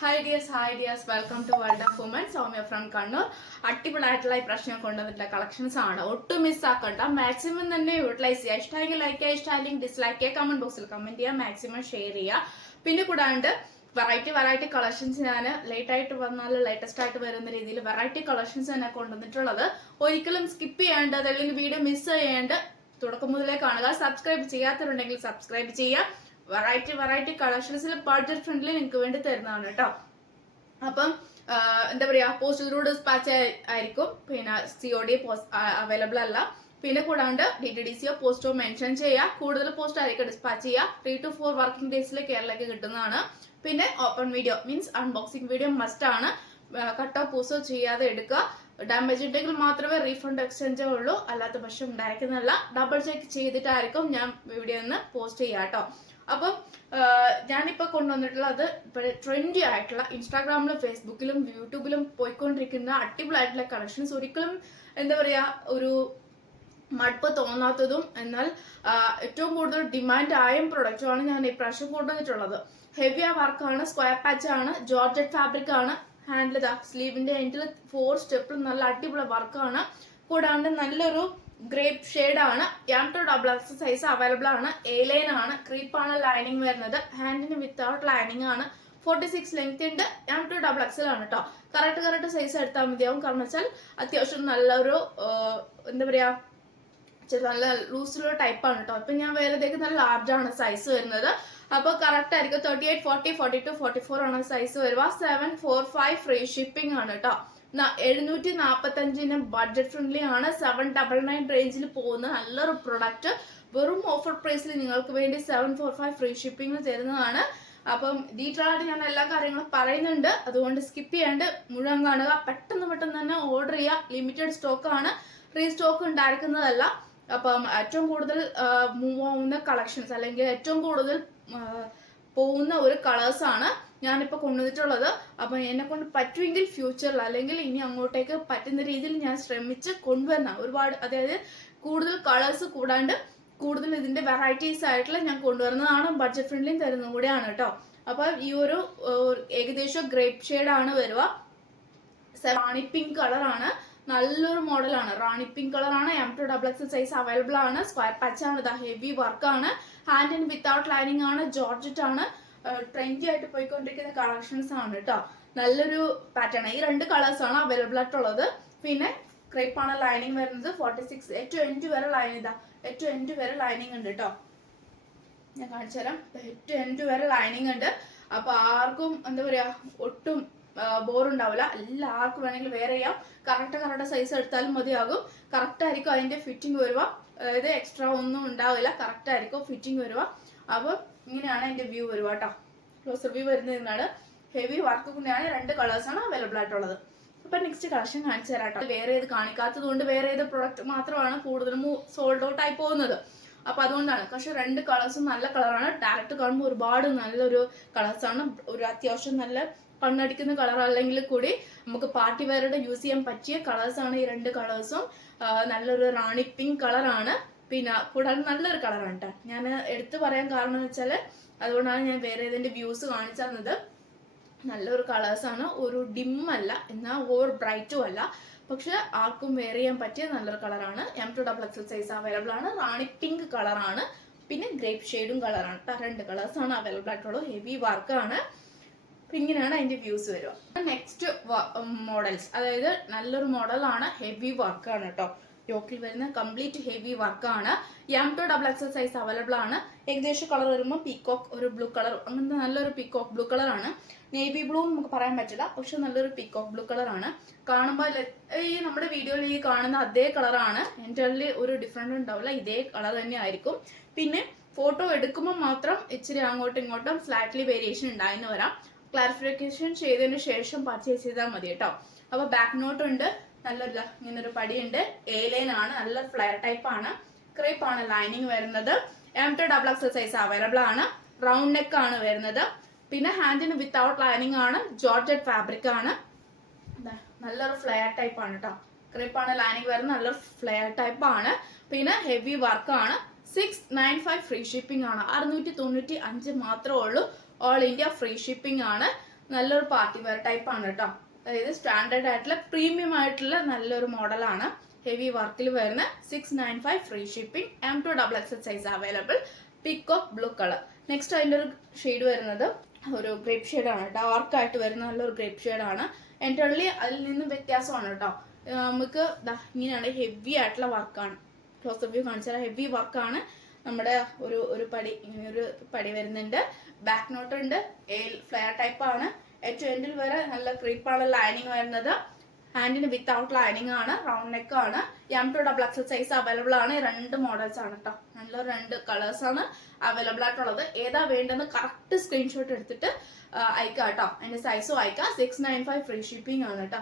Hi dears, welcome to World of Women. Soumya from Kannur. അടിപൊളിയായിട്ടുള്ള ഈ പ്രശ്നം കൊണ്ടുവന്നിട്ടുള്ള കളക്ഷൻസ് ആണ്. ഒട്ടും മിസ്സാക്കണ്ട, മാക്സിമം തന്നെ യൂട്ടിലൈസ് ചെയ്യുക. ഇഷ്ടമെങ്കിൽ ലൈക്ക് ചെയ്യുക, ഇഷ്ടമെങ്കിൽ ഡിസ്ലൈക്ക് ചെയ്യുക, കമന്റ് ബോക്സിൽ കമന്റ് ചെയ്യുക, മാക്സിമം ഷെയർ ചെയ്യുക. പിന്നെ കൂടാണ്ട് വെറൈറ്റി കളക്ഷൻസ് ഞാൻ ലേറ്റ് ആയിട്ട് വന്നാലും ലേറ്റസ്റ്റ് ആയിട്ട് വരുന്ന രീതിയിൽ വെറൈറ്റി കളക്ഷൻസ് തന്നെ കൊണ്ടുവന്നിട്ടുള്ളത്. ഒരിക്കലും സ്കിപ്പ് ചെയ്യാണ്ട് അല്ലെങ്കിൽ വീഡിയോ മിസ് ചെയ്യാണ്ട് തുടക്കം മുതലേ കാണുക. സബ്സ്ക്രൈബ് ചെയ്യാത്തവരുണ്ടെങ്കിൽ സബ്സ്ക്രൈബ് ചെയ്യുക. വെറൈറ്റി കളക്ഷൻസിൽ ബഡ്ജറ്റ് ഫ്രണ്ട്ലി നിങ്ങൾക്ക് വേണ്ടി തരുന്നതാണ് കേട്ടോ. അപ്പം എന്താ പറയാ, പോസ്റ്റൽ ത്രൂ ഡിസ്പാച്ച് ആയിരിക്കും. പിന്നെ COD അവൈലബിൾ അല്ല. പിന്നെ കൂടാണ്ട് DTDCയോ പോസ്റ്റോ മെൻഷൻ ചെയ്യുക. കൂടുതൽ പോസ്റ്റ് ആയിരിക്കും ഡിസ്പാച്ച് ചെയ്യുക. 3 to 4 വർക്കിംഗ് ഡേയ്സിൽ കേരളയ്ക്ക് കിട്ടുന്നതാണ്. പിന്നെ open video means unboxing video must ആണ്. കട്ടോ പൂസോ ചെയ്യാതെ എടുക്കുക. ഡാമേജ് ഉണ്ടെങ്കിൽ മാത്രമേ റീഫണ്ട് എക്സ്ചേഞ്ച് ഉള്ളൂ, അല്ലാത്ത പക്ഷം ഉണ്ടായിരിക്കുന്നതല്ല. ഡബിൾ ചെക്ക് ചെയ്തിട്ടായിരിക്കും ഞാൻ വീഡിയോ ഒന്ന് പോസ്റ്റ് ചെയ്യുക കേട്ടോ. അപ്പം ഞാനിപ്പോൾ കൊണ്ടുവന്നിട്ടുള്ളത് ട്രെൻഡി ആയിട്ടുള്ള ഇൻസ്റ്റാഗ്രാമിലും ഫേസ്ബുക്കിലും യൂട്യൂബിലും പോയിക്കൊണ്ടിരിക്കുന്ന അടിപൊളിയായിട്ടുള്ള കളക്ഷൻസ്. ഒരിക്കലും എന്താ പറയുക, ഒരു മടുപ്പ് തോന്നാത്തതും എന്നാൽ ഏറ്റവും കൂടുതൽ ഡിമാൻഡ് ആയ പ്രൊഡക്റ്റുമാണ് ഞാൻ ഈ പ്രാവശ്യം കൊണ്ടുവന്നിട്ടുള്ളത്. ഹെവി വർക്കാണ്, സ്ക്വയർ പാച്ച് ആണ്, ജോർജറ്റ് ഫാബ്രിക് ആണ്. ഹാൻഡിൽ സ്ലീവിന്റെ എൻഡിൽ 4 സ്റ്റെപ്പിൽ നല്ല അടിപൊളി വർക്കാണ്. കൂടാണ്ട് നല്ലൊരു ഗ്രേപ്പ് ഷെയ്ഡ് ആണ്. M2XX സൈസ് അവൈലബിൾ ആണ്. A-ലൈൻ ആണ്. ക്രീപ്പാണ് ലൈനിങ് വരുന്നത്. ഹാൻഡിന് വിത്തൗട്ട് ലൈനിങ് ആണ്. 46 ലെങ്ത് ഉണ്ട്. M2XX ആണ് കേട്ടോ. കറക്റ്റ് സൈസ് എടുത്താൽ മതിയാവും. കാരണം വെച്ചാൽ അത്യാവശ്യം നല്ലൊരു എന്താ പറയാ, നല്ല ലൂസിലുള്ള ടൈപ്പാണ് കേട്ടോ. ഇപ്പൊ ഞാൻ വേറെതേക്ക് നല്ല ലാർജ് ആണ് സൈസ് വരുന്നത്. അപ്പോൾ കറക്റ്റ് ആയിരിക്കും. 38, 40, 42, 44 ആണ് സൈസ് വരുക. 745 ഫ്രീ ഷിപ്പിംഗ് ആണ് കേട്ടോ. 745 ബഡ്ജറ്റ് ഫ്രണ്ട്ലി ആണ്. 799 റേഞ്ചിൽ പോകുന്ന നല്ലൊരു പ്രൊഡക്റ്റ് വെറും ഓഫർ പ്രൈസിൽ നിങ്ങൾക്ക് വേണ്ടി 745 ഫ്രീ ഷിപ്പിംഗ് തരുന്നതാണ്. അപ്പം ഡീറ്റെയിലായിട്ട് ഞാൻ എല്ലാ കാര്യങ്ങളും പറയുന്നുണ്ട്, അതുകൊണ്ട് സ്കിപ്പ് ചെയ്യാണ്ട് മുഴുവൻ കാണുക. പെട്ടെന്ന് തന്നെ ഓർഡർ ചെയ്യുക. ലിമിറ്റഡ് സ്റ്റോക്ക് ആണ്, റീസ്റ്റോക്ക് ഉണ്ടായിരിക്കുന്നതല്ല. അപ്പം ഏറ്റവും കൂടുതൽ മൂവ് ആവുന്ന കളക്ഷൻസ് അല്ലെങ്കിൽ ഏറ്റവും കൂടുതൽ പോകുന്ന ഒരു കളേഴ്സ് ആണ് ഞാനിപ്പോ കൊണ്ടുവന്നിട്ടുള്ളത്. അപ്പൊ എന്നെ കൊണ്ട് പറ്റുമെങ്കിൽ ഫ്യൂച്ചറിൽ അല്ലെങ്കിൽ ഇനി അങ്ങോട്ടേക്ക് പറ്റുന്ന രീതിയിൽ ഞാൻ ശ്രമിച്ച് കൊണ്ടുവന്ന ഒരുപാട്, അതായത് കൂടുതൽ കളേഴ്സ് കൂടാണ്ട് കൂടുതൽ ഇതിന്റെ വെറൈറ്റീസ് ആയിട്ടുള്ള ഞാൻ കൊണ്ടുവരുന്നതാണ്. ബഡ്ജറ്റ് ഫ്രണ്ട്ലിയും തരുന്നതും കൂടെയാണ് കേട്ടോ. അപ്പൊ ഈ ഒരു ഏകദേശം ഗ്രേപ്പ് ഷെയ്ഡ് ആണ് വരിക. റാണി പിങ്ക് കളറാണ്. നല്ലൊരു മോഡലാണ്. റാണി പിങ്ക് കളറാണ്. M2XX സൈസ് അവൈലബിൾ ആണ്. സ്ക്വയർ പാച്ച് ആണ്. ഇതാ ഹെവി വർക്കാണ്. ഹാൻഡിന് വിത്തൗട്ട് ലൈനിങ് ആണ്. ജോർജറ്റ് ആണ്. ട്രെൻഡി ആയിട്ട് പോയിക്കൊണ്ടിരിക്കുന്ന കളക്ഷൻസ് ആണ് കേട്ടോ. നല്ലൊരു പാറ്റേൺ. ഈ 2 കളേഴ്സ് ആണ് അവൈലബിൾ ആയിട്ടുള്ളത്. പിന്നെ ക്രേപ്പ് ആണ് ലൈനിങ് വരുന്നത്. 46 ഏറ്റവും എൻഡ് വരെ ലൈനിങ്, ഇതാ ഏറ്റവും എൻഡ് വരെ ലൈനിങ് ഉണ്ട് കേട്ടോ. ഞാൻ കാണിച്ചു തരാം. ഏറ്റവും എൻഡ് വരെ ലൈനിങ് ഉണ്ട്. അപ്പൊ ആർക്കും എന്താ പറയാ, ഒട്ടും ബോറുണ്ടാവില്ല. എല്ലാവർക്കും വേണമെങ്കിൽ വെയർ ചെയ്യാം. കറക്റ്റ് സൈസ് എടുത്താലും മതിയാകും. കറക്റ്റ് ആയിരിക്കും അതിന്റെ ഫിറ്റിംഗ് വരുക. അതായത് എക്സ്ട്രാ ഒന്നും ഉണ്ടാവില്ല. കറക്റ്റ് ആയിരിക്കും ഫിറ്റിംഗ് വരുക. അപ്പൊ ഇങ്ങനെയാണ് അതിന്റെ വ്യൂ വരുക കേട്ടോ. ക്ലോസർ വ്യൂ വരുന്നതിനാണ്. ഹെവി വർക്ക് കൂടിയാണ്. 2 കളേഴ്സാണ് അവൈലബിൾ ആയിട്ടുള്ളത്. അപ്പൊ നെക്സ്റ്റ് കളക്ഷൻ കാണിച്ചു തരാം കേട്ടോ. വേറെ ഏത് കാണിക്കാത്തത് കൊണ്ട് വേറെ ഏത് പ്രൊഡക്റ്റ് മാത്രമാണ് കൂടുതലും സോൾഡ് ഔട്ട് ആയി പോകുന്നത്. അപ്പൊ അതുകൊണ്ടാണ്. പക്ഷെ 2 കളേഴ്സും നല്ല കളറാണ്. ഡയറക്റ്റ് കാണുമ്പോൾ ഒരുപാട് നല്ലൊരു കളേഴ്സാണ്. ഒരു അത്യാവശ്യം നല്ല കണ്ണടിക്കുന്ന കളർ അല്ലെങ്കിൽ കൂടി നമുക്ക് പാർട്ടി വെയറുടെ യൂസ് ചെയ്യാൻ പറ്റിയ കളേഴ്സ് ആണ് ഈ 2 കളേഴ്സും. നല്ലൊരു റാണി പിങ്ക് കളറാണ്. പിന്നെ കൂടാതെ നല്ലൊരു കളറാണ് കേട്ടോ. ഞാൻ എടുത്തു പറയാൻ കാരണം എന്ന് വെച്ചാൽ അതുകൊണ്ടാണ് ഞാൻ വേറെ ഇതിന്റെ വ്യൂസ് കാണിച്ചു തന്നത്. നല്ലൊരു കളേഴ്സാണ്. ഒരു ഡിം അല്ല, എന്നാൽ ഓവർ ബ്രൈറ്റും അല്ല. പക്ഷെ ആർക്കും വെയർ ചെയ്യാൻ പറ്റിയ നല്ലൊരു കളറാണ്. M2XX സൈസ് അവൈലബിൾ ആണ്. റാണി പിങ്ക് കളറാണ്. പിന്നെ ഗ്രേപ്പ് ഷെയ്ഡും കളറാണ്. 2 കളേഴ്സാണ് അവൈലബിൾ ആയിട്ടുള്ളത്. ഹെവി വർക്കാണ്. ഇങ്ങനെയാണ് അതിന്റെ വ്യൂസ് വരിക. നെക്സ്റ്റ് മോഡൽസ്, അതായത് നല്ലൊരു മോഡലാണ്. ഹെവി വർക്കാണ് കേട്ടോ. യോക്കിൽ വരുന്ന കംപ്ലീറ്റ് ഹെവി വർക്കാണ്. M2XX സൈസ് അവൈലബിൾ ആണ്. ഏകദേശം കളർ വരുമ്പോൾ പീകോക്ക് ഒരു ബ്ലൂ കളർ, അങ്ങനത്തെ നല്ലൊരു പീകോക്ക് ബ്ലൂ കളറാണ്. നേവി ബ്ലൂ നമുക്ക് പറയാൻ പറ്റില്ല, പക്ഷെ നല്ലൊരു പീകോക്ക് ബ്ലൂ കളറാണ്. കാണുമ്പോൾ ഈ നമ്മുടെ വീഡിയോയിൽ ഈ കാണുന്ന അതേ കളറാണ്. എൻ്റെ ഒരു ഡിഫറൻറ്റ് ഉണ്ടാവില്ല, ഇതേ കളർ തന്നെ ആയിരിക്കും. പിന്നെ ഫോട്ടോ എടുക്കുമ്പോൾ മാത്രം ഇച്ചിരി അങ്ങോട്ടും ഇങ്ങോട്ടും സ്ലൈറ്റ്ലി വേരിയേഷൻ ഉണ്ടായെന്ന് വരാം. ക്ലാരിഫിക്കേഷൻ ചെയ്തതിന് ശേഷം പർച്ചേസ് ചെയ്താൽ മതി കേട്ടോ. അപ്പൊ ബാക്ക് നോട്ട് ഉണ്ട്. നല്ലൊരു ഇങ്ങനൊരു പടിയുണ്ട്. A-ലൈൻ ആണ്. നല്ല ഫ്ലെയർ ടൈപ്പ് ആണ്. ക്രേപ്പ് ആണ് ലൈനിങ് വരുന്നത്. M2XX സൈസ് അവൈലബിൾ ആണ്. റൗണ്ട് നെക്ക് ആണ് വരുന്നത്. പിന്നെ ഹാൻഡിന് വിത്തൗട്ട് ലൈനിങ് ആണ്. ജോർജറ്റ് ഫാബ്രിക് ആണ്. നല്ലൊരു ഫ്ലെയർ ടൈപ്പ് ആണ് കേട്ടോ. ക്രേപ്പ് ആണ് ലൈനിങ് വരുന്നത്. നല്ലൊരു ഫ്ലെയർ ടൈപ്പ് ആണ്. പിന്നെ ഹെവി വർക്ക് ആണ്. 695 ഫ്രീ ഷിപ്പിംഗ് ആണ്. 695 മാത്രമേ ഉള്ളൂ. ഓൾ ഇന്ത്യ ഫ്രീ ഷിപ്പിംഗ് ആണ്. നല്ലൊരു പാർട്ടി വെയർ ടൈപ്പ് ആണ് കേട്ടോ. അതായത് സ്റ്റാൻഡേർഡ് ആയിട്ടുള്ള പ്രീമിയം ആയിട്ടുള്ള നല്ലൊരു മോഡലാണ്. ഹെവി വർക്കിൽ വരുന്ന 695 free shipping. M2XXL size available. Peacock blue colour. Next അതിൻ്റെ ഒരു ഷെയ്ഡ് വരുന്നത് ഒരു ഗ്രേപ്പ് ഷെയ്ഡാണ്. ഡാർക്ക് ആയിട്ട് വരുന്ന നല്ലൊരു ഗ്രേപ്പ് ഷെയ്ഡാണ്. എൻ്റർലി അതിൽ നിന്നും വ്യത്യാസമാണ് കേട്ടോ. നമുക്ക് ഇങ്ങനെയാണ്, ഹെവി ആയിട്ടുള്ള വർക്കാണ്. ക്ലോസ് ഓഫ് വ്യൂ കാണിച്ചാൽ ഹെവി വർക്കാണ്. നമ്മുടെ ഒരു പടി വരുന്നുണ്ട്. ബാക്ക് നോട്ട് ഉണ്ട്. ഫ്ലെയർ ടൈപ്പ് ആണ്. ഏറ്റവും എൻഡിൽ വരെ നല്ല ക്രീപ്പാണ് ലൈനിങ് വരുന്നത്. ഹാൻഡിന് വിത്തൗട്ട് ലൈനിങ് ആണ്. റൗണ്ട് നെക്ക് ആണ്. M2XXL സൈസ് അവൈലബിൾ ആണ്. 2 മോഡൽസ് ആണ് കേട്ടോ. നല്ല 2 കളേഴ്സ് ആണ് അവൈലബിൾ ആയിട്ടുള്ളത്. ഏതാ വേണ്ടെന്ന് കറക്റ്റ് സ്ക്രീൻഷോട്ട് എടുത്തിട്ട് അയക്കാം കേട്ടോ. അതിന്റെ സൈസും അയക്കാം. 695 ഫ്രീ ഷിപ്പിംഗ് ആണ് കേട്ടോ.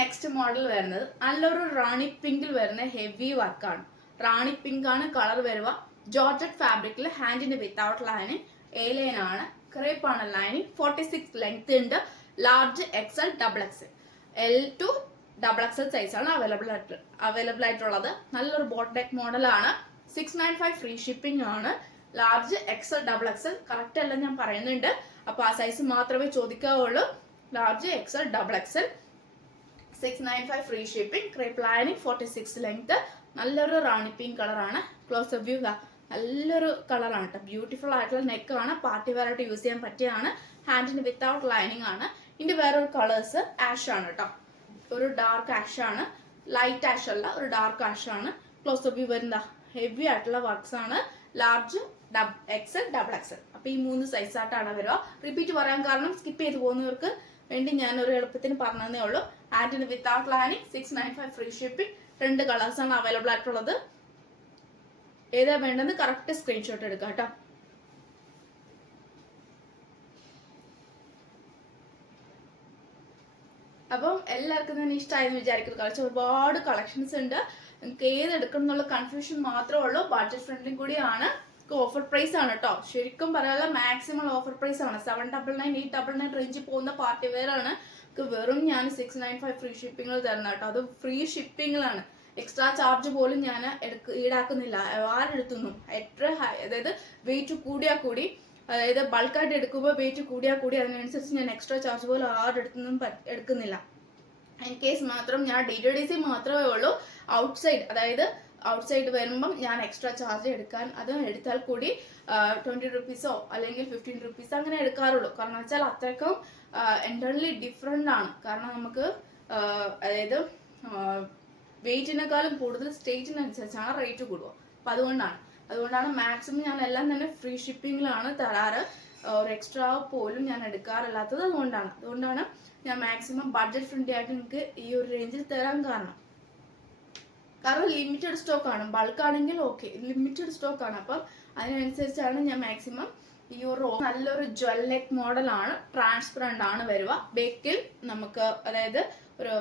നെക്സ്റ്റ് മോഡൽ വരുന്നത് നല്ലൊരു റാണി പിങ്കിൽ വരുന്ന ഹെവി വർക്കാണ്. റാണി പിങ്ക് ആണ് കളർ വരുക. ജോർജറ്റ് ഫാബ്രിക്കിൽ ഹാൻഡിന് വിത്തൗട്ട് ലൈനിങ്. എ ലൈൻ ആണ്. ക്രേപ്പ് ആണ് ലൈനിങ്. 46 ലെങ്ത് ഉണ്ട്. Large XL XXL. L to XXL size ആണ് അവൈലബിൾ ആയിട്ടുള്ളത്. നല്ലൊരു ബോട്ട് നെക്ക് മോഡലാണ്. 695 ഫ്രീ ഷിപ്പിംഗ് ആണ്. ലാർജ് XL XXL കറക്റ്റ് അല്ല ഞാൻ പറയുന്നുണ്ട്. അപ്പൊ ആ സൈസ് മാത്രമേ ചോദിക്കാവുള്ളൂ. Large XL XXL. 695 free shipping. Crepe lining. 46 length. നല്ലൊരു റാണി പിങ്ക് കളറാണ്. ക്ലോസ് ഓഫ് വ്യൂ നല്ലൊരു കളറാണ് കേട്ടോ. ബ്യൂട്ടിഫുൾ ആയിട്ടുള്ള നെക്കാണ്. പാർട്ടി വെയർ ആയിട്ട് യൂസ് ചെയ്യാൻ പറ്റിയതാണ്. ഹാൻഡിന് വിത്തൗട്ട് ലൈനിങ് ആണ്. ഇതിന്റെ വേറൊരു കളേഴ്സ് ആഷ് ആണ് കേട്ടോ. ഒരു ഡാർക്ക് ആഷ് ആണ്. ലൈറ്റ് ആഷ് അല്ല, ഒരു ഡാർക്ക് ആഷ് ആണ്. ക്ലോസ് ഓഫ് വ്യൂ വരുന്ന ഹെവി ആയിട്ടുള്ള വർക്ക്സ് ആണ്. Large XL XXL. അപ്പൊ ഈ 3 സൈസ് ആയിട്ടാണ് വരിക. റിപ്പീറ്റ് പറയാൻ കാരണം സ്കിപ്പ് ചെയ്ത് പോകുന്നവർക്ക് വേണ്ടി ഞാൻ ഒരു എളുപ്പത്തിന് പറഞ്ഞതേ ഉള്ളൂ. ഹാൻഡിന് without lining. 695 free shipping. 2 colours ആണ് അവൈലബിൾ ആയിട്ടുള്ളത്. ഏതാ വേണ്ടത് കറക്റ്റ് സ്ക്രീൻഷോട്ട് എടുക്കുക കേട്ടോ. അപ്പം എല്ലാവർക്കും തന്നെ ഇഷ്ടമായെന്ന് വിചാരിക്കുന്നു. കളിച്ച് ഒരുപാട് കളക്ഷൻസ് ഉണ്ട്. നിങ്ങൾക്ക് ഏത് എടുക്കണം എന്നുള്ള കൺഫ്യൂഷൻ മാത്രമേ ഉള്ളൂ. ബഡ്ജറ്റ് ഫ്രണ്ട്ലി കൂടിയാണ്. ഓഫർ പ്രൈസ് ആണ് കേട്ടോ. ശരിക്കും പറയാനുള്ള മാക്സിമം ഓഫർ പ്രൈസ് ആണ്. 799 899 റേഞ്ചിൽ പോകുന്ന പാർട്ടി വെയർ ആണ്. വെറും ഞാൻ 695 ഫ്രീ ഷിപ്പിംഗിൽ തരണം കേട്ടോ. അത് ഫ്രീ ഷിപ്പിംഗിലാണ്. എക്സ്ട്രാ ചാർജ് പോലും ഞാൻ ഈടാക്കുന്നില്ല ആരെടുത്തുനിന്നും. എത്ര അതായത് വെയിറ്റ് കൂടിയാൽ കൂടി, അതായത് ബൾക്കായിട്ട് എടുക്കുമ്പോൾ വെയിറ്റ് കൂടിയാൽ കൂടി അതിനനുസരിച്ച് ഞാൻ എക്സ്ട്രാ ചാർജ് പോലും ആരെടുത്തുനിന്നും എടുക്കുന്നില്ല. ഇൻ കേസ് മാത്രം ഞാൻ DTDC മാത്രമേ ഉള്ളൂ. ഔട്ട്സൈഡ്, അതായത് ഔട്ട്സൈഡ് വരുമ്പം ഞാൻ എക്സ്ട്രാ ചാർജ് അത് എടുത്താൽ കൂടി 20 റുപ്പീസോ അല്ലെങ്കിൽ 15 റുപ്പീസ് അങ്ങനെ എടുക്കാറുള്ളൂ. കാരണം വെച്ചാൽ അത്രയ്ക്കും എൻ്റർലി ഡിഫറെൻ്റ് ആണ്. കാരണം നമുക്ക് അതായത് വെയിറ്റിനേക്കാളും കൂടുതൽ സ്റ്റേറ്റിനനുസരിച്ചാണ് റേറ്റ് കൂടുക. അപ്പം അതുകൊണ്ടാണ് മാക്സിമം ഞാൻ എല്ലാം തന്നെ ഫ്രീ ഷിപ്പിങ്ങിലാണ് തരാറ്. ഒരു എക്സ്ട്രാ പോലും ഞാൻ എടുക്കാറില്ലാത്തത് അതുകൊണ്ടാണ് ഞാൻ മാക്സിമം ബഡ്ജറ്റ് ഫ്രണ്ട്ലി ആയിട്ട് നിങ്ങൾക്ക് ഈ ഒരു റേഞ്ചിൽ തരാൻ കാരണം ലിമിറ്റഡ് സ്റ്റോക്ക് ആണ്. ബൾക്ക് ആണെങ്കിൽ ഓക്കെ, ലിമിറ്റഡ് സ്റ്റോക്ക് ആണ്. അപ്പം അതിനനുസരിച്ചാണ് ഞാൻ മാക്സിമം ഈ ഒരു നല്ലൊരു ജ്വൽ നെക്ക് മോഡലാണ്. ട്രാൻസ്പെറന്റ് ആണ് വരിക. ബേക്കിൽ നമുക്ക് അതായത് ഒരു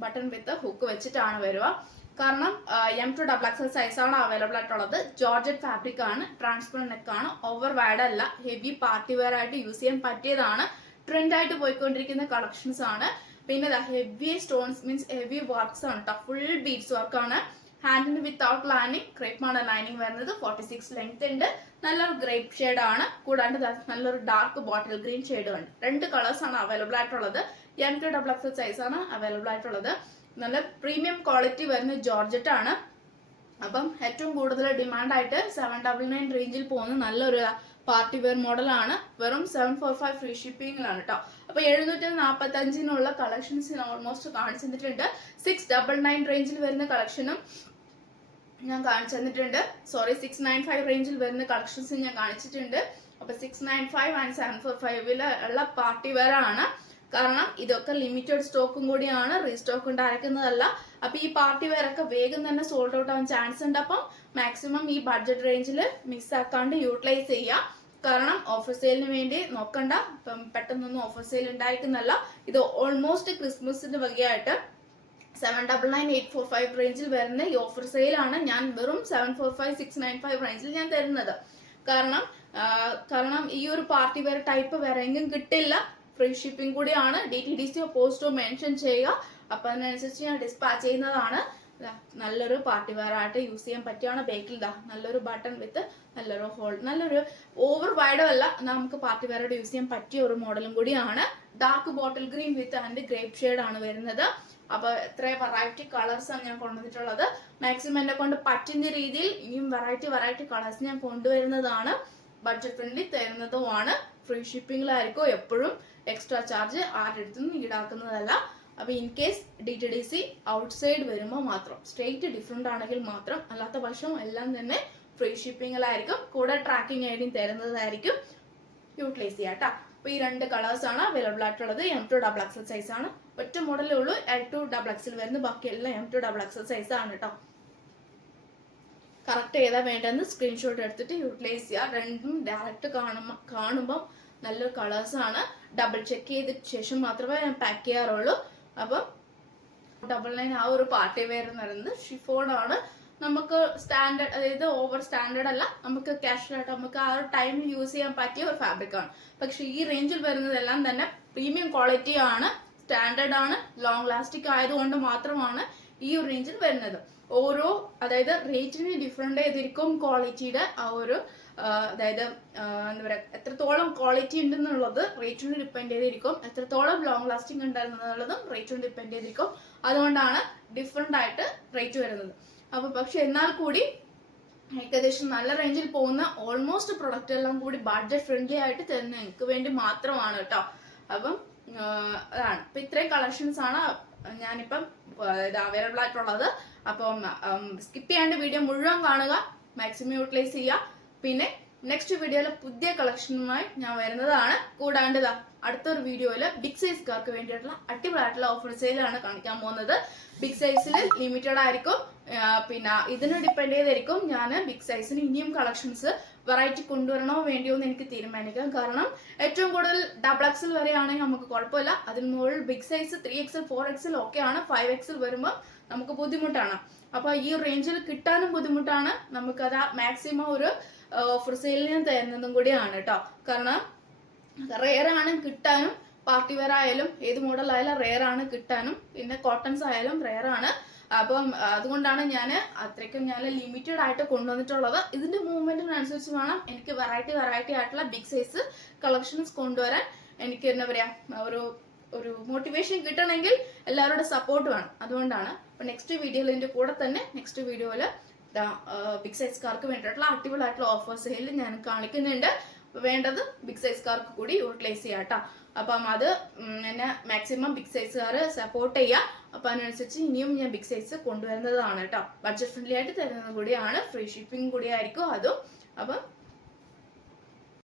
ബട്ടൺ വിത്ത് ഹുക്ക് വെച്ചിട്ടാണ് വരിക. കാരണം M2XXL സൈസാണ് അവൈലബിൾ ആയിട്ടുള്ളത്. ജോർജറ്റ് ഫാബ്രിക് ആണ്. ട്രാൻസ്പെറന്റ് നെക്ക് ആണ്. ഓവർ വൈഡ് അല്ല. ഹെവി പാർട്ടി വെയർ ആയിട്ട് യൂസ് ചെയ്യാൻ പറ്റിയതാണ്. ട്രെൻഡ് ആയിട്ട് പോയിക്കൊണ്ടിരിക്കുന്ന കളക്ഷൻസ് ആണ്. പിന്നെ heavy stones means heavy works ആണ് കേട്ടോ. ഫുൾ ബീഡ്സ് വർക്കാണ്. ഹാൻഡിന് വിത്തൗട്ട് ലൈനിങ്. ക്രേപ്പാണ് ലൈനിങ് വരുന്നത്. 46 ലെങ്ത് ഉണ്ട്. നല്ലൊരു ഗ്രേപ്പ് ഷെയ്ഡ് ആണ്. കൂടാണ്ട് നല്ലൊരു ഡാർക്ക് ബോട്ടിൽ ഗ്രീൻ ഷെയ്ഡ് ഉണ്ട്. 2 കളേഴ്സ് ആണ് അവൈലബിൾ ആയിട്ടുള്ളത്. M2XXL സൈസ് ആണ് അവൈലബിൾ ആയിട്ടുള്ളത്. നല്ല പ്രീമിയം ക്വാളിറ്റി വരുന്ന ജോർജറ്റ് ആണ്. അപ്പം ഏറ്റവും കൂടുതൽ ഡിമാൻഡ് ആയിട്ട് 799 റേഞ്ചിൽ പോകുന്ന നല്ലൊരു പാർട്ടി വെയർ മോഡലാണ്. വെറും 745 ഫ്രീ ഷിപ്പിംഗിലാണ് കേട്ടോ. അപ്പൊ 745 കളക്ഷൻസ് ഓൾമോസ്റ്റ് കാണിച്ചു തന്നിട്ടുണ്ട്. 699 റേഞ്ചിൽ വരുന്ന കളക്ഷനും ഞാൻ കാണിച്ചു തന്നിട്ടുണ്ട്. 695 റേഞ്ചിൽ വരുന്ന കളക്ഷൻസ് ഞാൻ കാണിച്ചിട്ടുണ്ട്. അപ്പൊ 695 ആൻഡ് 745 ഉള്ള പാർട്ടി വെയർ ആണ്. കാരണം ഇതൊക്കെ ലിമിറ്റഡ് സ്റ്റോക്കും കൂടിയാണ്. റീസ്റ്റോക്ക് ഉണ്ടായിരിക്കുന്നതല്ല. അപ്പൊ ഈ പാർട്ടി വെയർ ഒക്കെ വേഗം തന്നെ സോൾഡ് ഔട്ട് ആവാൻ ചാൻസ് ഉണ്ട്. അപ്പം മാക്സിമം ഈ ബഡ്ജറ്റ് റേഞ്ചിൽ മിസ് ആക്കാണ്ട് യൂട്ടിലൈസ് ചെയ്യാം. കാരണം ഓഫർ സെയിലിന് വേണ്ടി നോക്കണ്ട. ഇപ്പം പെട്ടെന്നൊന്നും ഓഫർ സെയിൽ ഉണ്ടായിരിക്കുന്നല്ല. ഇത് ഓൾമോസ്റ്റ് ക്രിസ്മസിന്റെ വകയായിട്ട് 799 845 റേഞ്ചിൽ വരുന്ന ഈ ഓഫർ സെയിലാണ് ഞാൻ വെറും 745 695 റേഞ്ചിൽ ഞാൻ തരുന്നത്. കാരണം ഈ ഒരു പാർട്ടി വെയർ ടൈപ്പ് വേറെ എങ്ങും കിട്ടില്ല. ഫ്രീ ഷിപ്പിംഗ് കൂടിയാണ്. DTDC പോസ്റ്റോ മെൻഷൻ ചെയ്യുക. അപ്പൊ അതിനനുസരിച്ച് ഞാൻ ഡിസ്പാച്ച് ചെയ്യുന്നതാണ്. നല്ലൊരു പാർട്ടി വെയർ ആയിട്ട് യൂസ് ചെയ്യാൻ പറ്റിയാണ്. ബേക്കിൽ നല്ലൊരു ബട്ടൺ വിത്ത് നല്ലൊരു ഹോൾ, നല്ലൊരു ഓവർ വൈഡും അല്ല, നമുക്ക് പാർട്ടി വെയർ ആയിട്ട് യൂസ് ചെയ്യാൻ പറ്റിയ ഒരു മോഡലും കൂടിയാണ്. Dark bottle green with and grape shade ആണ് വരുന്നത്. അപ്പൊ എത്ര വെറൈറ്റി കളേഴ്സ് ആണ് ഞാൻ കൊണ്ടുവന്നിട്ടുള്ളത്. മാക്സിമം എന്നെ കൊണ്ട് പറ്റുന്ന രീതിയിൽ ഇനിയും വെറൈറ്റി കളേഴ്സ് ഞാൻ കൊണ്ടുവരുന്നതാണ്. ബഡ്ജറ്റ് ഫ്രണ്ട്ലി തരുന്നതുമാണ്. ഫ്രീ ഷിപ്പിംഗിലായിരിക്കും എപ്പോഴും. എക്സ്ട്രാ ചാർജ് ആരുടെ അടുത്തും ഈടാക്കുന്നതല്ല. അപ്പൊ ഇൻ കേസ് DTDC ഔട്ട്സൈഡ് വരുമ്പോൾ മാത്രം, സ്റ്റേറ്റ് ഡിഫറെന്റ് ആണെങ്കിൽ മാത്രം, അല്ലാത്ത പക്ഷം എല്ലാം തന്നെ ഫ്രീ ഷിപ്പിംഗിലായിരിക്കും. കൂടെ ട്രാക്കിംഗ് ഐഡിയും തരുന്നതായിരിക്കും. യൂട്ടിലൈസ് ചെയ്യാം കേട്ടോ. അപ്പൊ ഈ 2 കളേഴ്സ് ആണ് അവൈലബിൾ ആയിട്ടുള്ളത്. M2 XXL സൈസ് ആണ്. ഒറ്റ മോഡലേ ഉള്ളൂ L2 XXL വരുന്നത്. ബാക്കിയെല്ലാം M2 XXL സൈസ് ആണ് കേട്ടോ. കറക്റ്റ് ഏതാ വേണ്ടതെന്ന് സ്ക്രീൻഷോട്ട് എടുത്തിട്ട് യൂട്ടിലൈസ് ചെയ്യുക. രണ്ടും ഡയറക്റ്റ് കാണുമ്പോൾ നല്ലൊരു കളേഴ്സ് ആണ്. ഡബിൾ ചെക്ക് ചെയ്തിട്ട് ശേഷം മാത്രമേ ഞാൻ പാക്ക് ചെയ്യാറുള്ളൂ. അപ്പം 99 ആ ഒരു പാർട്ടി വെയർ എന്ന് പറയുന്നത് ഷിഫോൺ ആണ്. നമുക്ക് സ്റ്റാൻഡേർഡ്, അതായത് ഓവർ സ്റ്റാൻഡേർഡ് അല്ല, നമുക്ക് കാഷ്വൽ ആയിട്ട് നമുക്ക് ആ ഒരു ടൈമിൽ യൂസ് ചെയ്യാൻ പറ്റിയ ഒരു ഫാബ്രിക് ആണ്. പക്ഷെ ഈ റേഞ്ചിൽ വരുന്നതെല്ലാം തന്നെ പ്രീമിയം ക്വാളിറ്റി ആണ്, സ്റ്റാൻഡേർഡ് ആണ്, ലോങ് ലാസ്റ്റിക് ആയതുകൊണ്ട് മാത്രമാണ് ഈ ഒരു റേഞ്ചിൽ വരുന്നത്. ഓരോ, അതായത് റേറ്റിന് ഡിഫറെന്റ് ചെയ്തിരിക്കും ക്വാളിറ്റിയുടെ ആ ഒരു, അതായത് എന്താ പറയുക, എത്രത്തോളം ക്വാളിറ്റി ഉണ്ടെന്നുള്ളത് റേറ്റിന് ഡിപ്പെൻഡ് ചെയ്തിരിക്കും. എത്രത്തോളം ലോങ് ലാസ്റ്റിംഗ് ഉണ്ടായിരുന്നുള്ളതും റേറ്റിന് ഡിപ്പെൻഡ് ചെയ്തിരിക്കും. അതുകൊണ്ടാണ് ഡിഫറെന്റ് ആയിട്ട് റേറ്റ് വരുന്നത്. അപ്പൊ പക്ഷെ എന്നാൽ കൂടി ഏകദേശം നല്ല റേഞ്ചിൽ പോകുന്ന ഓൾമോസ്റ്റ് പ്രൊഡക്റ്റ് എല്ലാം കൂടി ബഡ്ജറ്റ് ഫ്രണ്ട്ലി ആയിട്ട് തരുന്ന എനിക്ക് വേണ്ടി മാത്രമാണ് കേട്ടോ. അപ്പം അതാണ്. അപ്പൊ ഇത്രയും കളക്ഷൻസ് ആണ് ഞാനിപ്പം അവൈലബിൾ ആയിട്ടുള്ളത്. അപ്പം സ്കിപ്പ് ചെയ്യാണ്ട് വീഡിയോ മുഴുവൻ കാണുക, മാക്സിമം യൂട്ടിലൈസ് ചെയ്യുക. പിന്നെ നെക്സ്റ്റ് വീഡിയോയിൽ പുതിയ കളക്ഷനുമായി ഞാൻ വരുന്നതാണ്. കൂടാണ്ട് അടുത്തൊരു വീഡിയോയിൽ ബിഗ് സൈസുകാർക്ക് വേണ്ടിയിട്ടുള്ള അടിപൊളിയായിട്ടുള്ള ഓഫർ സെയിലാണ് കാണിക്കാൻ പോകുന്നത്. ബിഗ് സൈസിൽ ലിമിറ്റഡ് ആയിരിക്കും. പിന്നെ ഇതിന് ഡിപ്പെൻഡ് ചെയ്തായിരിക്കും ഞാൻ ബിഗ് സൈസിന് ഇനിയും കളക്ഷൻസ് വെറൈറ്റി കൊണ്ടുവരണോ വേണ്ടിയോ എന്ന് എനിക്ക് തീരുമാനിക്കാം. കാരണം ഏറ്റവും കൂടുതൽ XXL വരെയാണെങ്കിൽ നമുക്ക് കുഴപ്പമില്ല. അതിന് മുകളിൽ ബിഗ് സൈസ് 3XL 4XL ഒക്കെയാണ്. 5XL വരുമ്പോൾ നമുക്ക് ബുദ്ധിമുട്ടാണ്. അപ്പൊ ഈ റേഞ്ചിൽ കിട്ടാനും ബുദ്ധിമുട്ടാണ്. നമുക്കത് മാക്സിമം ഒരു ഓഫർ സെയിലിന് തരുന്നതും കൂടിയാണ് കേട്ടോ. കാരണം റെയർ ആണ് കിട്ടാനും, പാർട്ടി വെയർ ആയാലും ഏത് മോഡൽ ആയാലും റെയർ ആണ് കിട്ടാനും, പിന്നെ കോട്ടൺസ് ആയാലും റെയർ ആണ്. അപ്പം അതുകൊണ്ടാണ് ഞാൻ അത്രയ്ക്കും ഞാൻ ലിമിറ്റഡ് ആയിട്ട് കൊണ്ടുവന്നിട്ടുള്ളത്. ഇതിന്റെ മൂവ്മെന്റിനനുസരിച്ച് വേണം എനിക്ക് വെറൈറ്റി ആയിട്ടുള്ള ബിഗ് സൈസ് കളക്ഷൻസ് കൊണ്ടുവരാൻ. എനിക്ക് എന്താ പറയാ, ഒരു മോട്ടിവേഷൻ കിട്ടണമെങ്കിൽ എല്ലാവരുടെ സപ്പോർട്ട് വേണം. അതുകൊണ്ടാണ്. അപ്പൊ നെക്സ്റ്റ് വീഡിയോയിൽ ഇതിന്റെ കൂടെ തന്നെ നെക്സ്റ്റ് വീഡിയോയിൽ ബിഗ് സൈസുകാർക്ക് വേണ്ടിയിട്ടുള്ള അടിപൊളിയായിട്ടുള്ള ഓഫർ സെയിൽ ഞാൻ കാണിക്കുന്നുണ്ട്. വേണ്ടത് ബിഗ് സൈസുകാർക്ക് കൂടി യൂട്ടിലൈസ് ചെയ്യാം കേട്ടോ. അപ്പം അത് എന്നെ മാക്സിമം ബിഗ് സൈസുകാർ സപ്പോർട്ട് ചെയ്യുക. അപ്പൊ അതിനനുസരിച്ച് ഇനിയും ഞാൻ ബിഗ് സൈസ് കൊണ്ടുവരുന്നതാണ് കേട്ടോ. ബഡ്ജറ്റ് ഫ്രണ്ട്ലി ആയിട്ട് തരുന്നത് കൂടിയാണ്. ഫ്രീ ഷിപ്പിംഗ് കൂടിയായിരിക്കും അതും. അപ്പം